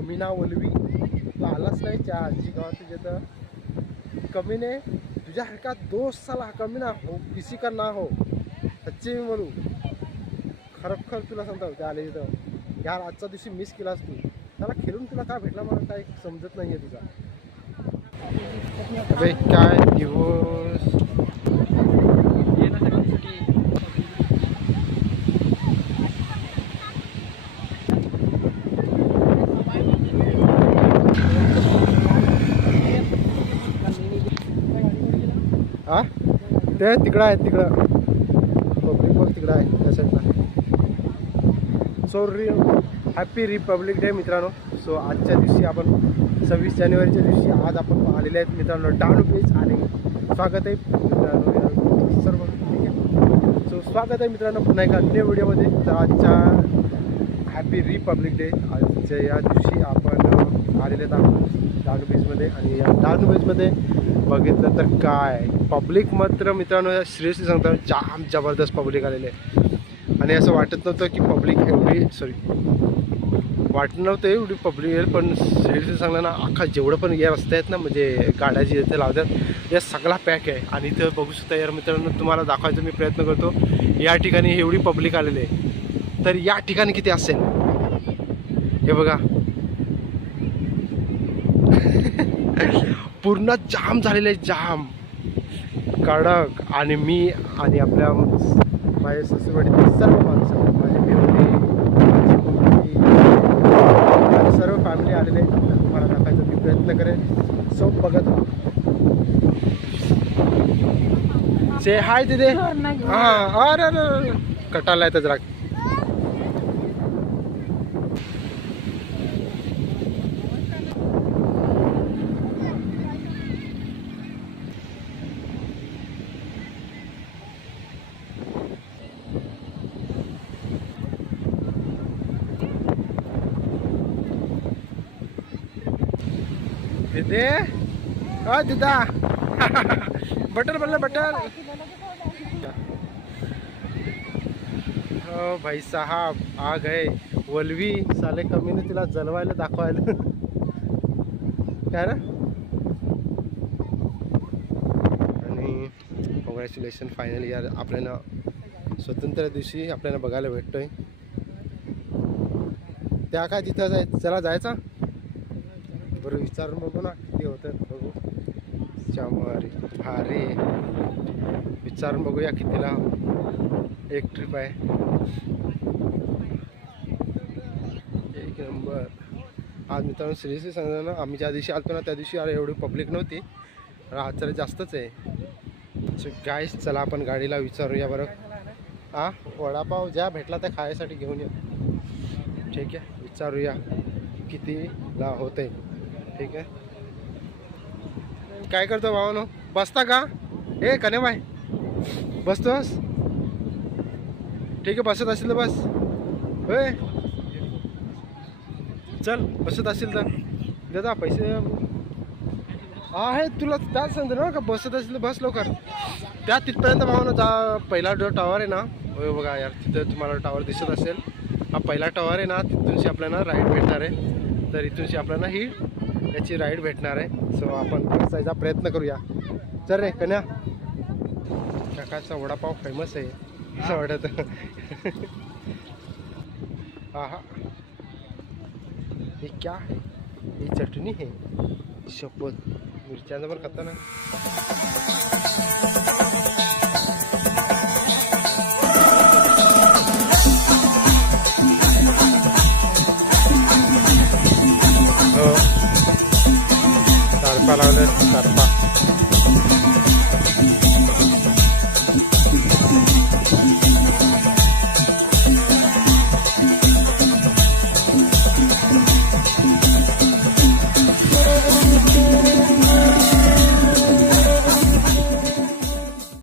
कमी ना वलवी तू आलाच नाही त्या आजी गावात तुझ्या तर कमी ने तुझ्या हरकत दोस्त साला कमी ना हो किसी का ना हो सच्ची मी बोलू खरोखर तुला सांगतो त्या आले तिथं यार आजच्या दिवशी मिस केलास तू त्याला खेळून तुला काय भेटला मला काय समजत नाहीये तुझा अबे काय दिवस हा ते तिकडं आहे तिकडं पब्लिक बघ तिकडं आहे त्या साईडला सो हॅपी रिपब्लिक डे मित्रांनो सो आजच्या दिवशी आपण 26 जानेवारीच्या दिवशी आज आपण आलेले आहेत मित्रांनो डहाणू बीच आणि स्वागत आहे मित्रांनो सर्व ठीक आहे सो स्वागत आहे मित्रांनो पुन्हा एका अन्य व्हिडिओमध्ये तर आजच्या हॅपी रिपब्लिक डे आजच्या या दिवशी आपण आलेले आहेत डहाणू बीचमध्ये आणि या डहाणू बीचमध्ये बघितलं तर काय पब्लिक मात्र मित्रांनो सिरियसली सांगतो जाम जबरदस्त पब्लिक आलेले आहे आणि असं वाटत नव्हतं की पब्लिक एवढी वाटत नव्हतं एवढी पब्लिक येईल पण सिरियसली सांगलं ना अख्खा जेवढं पण या रस्ते आहेत ना म्हणजे गाड्या जे इथे लावतात या सगळा पॅक आहे आणि इथं बघू शकता यार मित्रांनो तुम्हाला दाखवायचा मी प्रयत्न करतो या ठिकाणी एवढी पब्लिक आलेली आहे तर या ठिकाणी किती असेल हे बघा पूर्ण जाम झालेलं आहे जाम कडक आणि मी आणि आपल्या माझ्या सासूबाईतील सर्व माणसं माझी मेमरी माझी मुलगी आणि सर्व फॅमिली आलेले तुम्हाला दाखवायचा मी प्रयत्न करेन सो बघत राहा से हाय तिथे हां अरे कटाला आहे जरा दे दिदा बटर बोल बटर हो भाई साहब आ गए वलवी साले कमीने तिला जलवायला दाखवायला काय रे आणि कॉंग्रॅच्युलेशन फायनली यार आपल्याला स्वतंत्र दिवशी आपल्याला बघायला भेटतोय त्या काय तिथं चला जायचा बरं विचारून बघू ना किती होतं बघू चामारी भारी विचारून बघूया कितीला एक ट्रिप आहे एक नंबर आज मित्रांनो सिरियसली सांगतो ना आम्ही ज्या दिवशी आलतो ना त्या दिवशी अरे एवढी पब्लिक नव्हती आज जरा जास्तच आहे सो गाईस चला आपण गाडीला विचारूया बरं हां वडापाव ज्या भेटला त्या खायसाठी घेऊन या ठीक आहे विचारूया कितीला होतं आहे ठीक आहे काय करतो भावानो बसता का ए कने बाय बसतोस ठीक आहे बसत असेल तर बस होय चल बसत असेल तर दादा पैसे आहे तुला त्याच सांगतो ना का बसत असेल तर बस लवकर त्या तिथपर्यंत भावानो जा पहिला जो टॉवर आहे ना होय बघा यार तिथं तुम्हाला टॉवर दिसत असेल हा पहिला टॉवर आहे ना तिथूनशी आपल्याला राईड भेटणार आहे तर इथूनशी आपल्याला ही याची राईड भेटणार आहे सो आपण बसायचा प्रयत्न करूया चल रे कन्या काकाचा वडापाव फेमस आहे असं वाटत हा हा ये क्या है ये चटणी है शपथ मिरच्यांचा पण खाता ना तारपा लावले तारपा